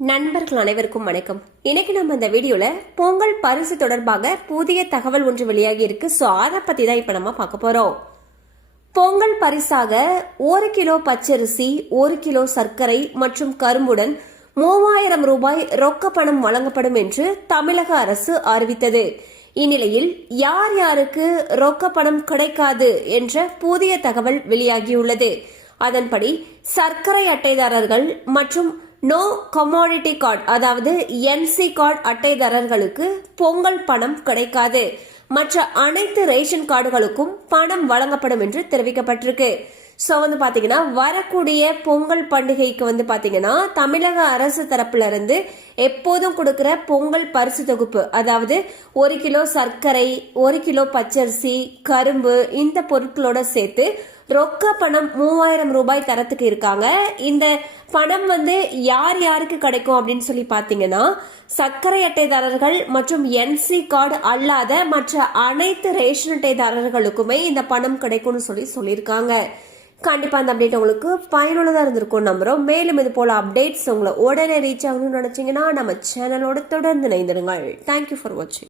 நண்பர்கள் அனைவருக்கும் வணக்கம். இன்னைக்கு நம்ம இந்த வீடியோல பொங்கல் பரிசு தொடர்பாக புதிய தகவல் ஒன்று வெளியாகி இருக்கு. ஸோ அதை பத்தி தான் இப்ப நம்ம பார்க்க போறோம். பொங்கல் பரிசாக ஒரு கிலோ பச்சரிசி ஒரு கிலோ சர்க்கரை மற்றும் கரும்புடன் மூவாயிரம் ரூபாய் ரொக்க பணம் வழங்கப்படும் என்று தமிழக அரசு அறிவித்தது. இந்நிலையில் யார் யாருக்கு ரொக்க பணம் கிடைக்காது என்ற புதிய தகவல் வெளியாகியுள்ளது. அதன்படி சர்க்கரை அட்டைதாரர்கள் மற்றும் நோ கமாடிட்டி கார்டு அதாவது என்சி கார்டு அட்டைதாரர்களுக்கு பொங்கல் பணம் கிடைக்காது. மற்ற அனைத்து ரேஷன் கார்டுகளுக்கும் பணம் வழங்கப்படும் என்று தெரிவிக்கப்பட்டிருக்கு. ஸோ வந்து பார்த்தீங்கன்னா வரக்கூடிய பொங்கல் பண்டிகைக்கு வந்து பார்த்தீங்கன்னா தமிழக அரசு தரப்பிலிருந்து எப்போதும் கொடுக்குற பொங்கல் பரிசு தொகுப்பு அதாவது ஒரு கிலோ சர்க்கரை ஒரு கிலோ பச்சரிசி கரும்பு இந்த பொருட்களோட சேர்த்து ரொக்க பணம் மூவாயிரம் ரூபாய் தரத்துக்கு இருக்காங்க. இந்த பணம் வந்து யார் யாருக்கு கிடைக்கும் அப்படின்னு சொல்லி பார்த்தீங்கன்னா சர்க்கரை அட்டைதாரர்கள் மற்றும் என்சி கார்டு அல்லாத மற்ற அனைத்து ரேஷன் அட்டைதாரர்களுக்குமே இந்த பணம் கிடைக்கும்னு சொல்லி சொல்லியிருக்காங்க. கண்டிப்பாக அந்த அப்டேட் உங்களுக்கு பயனுள்ளதாக இருந்திருக்கும் நம்புகிறோம் மேலும் இது போல் அப்டேட்ஸ் உங்களை உடனே ரீச் ஆகணும்னு நினச்சிங்கன்னா நம்ம சேனலோட தொடர்ந்து இணைந்திருங்கள். தேங்க்யூ ஃபார் வாட்சிங்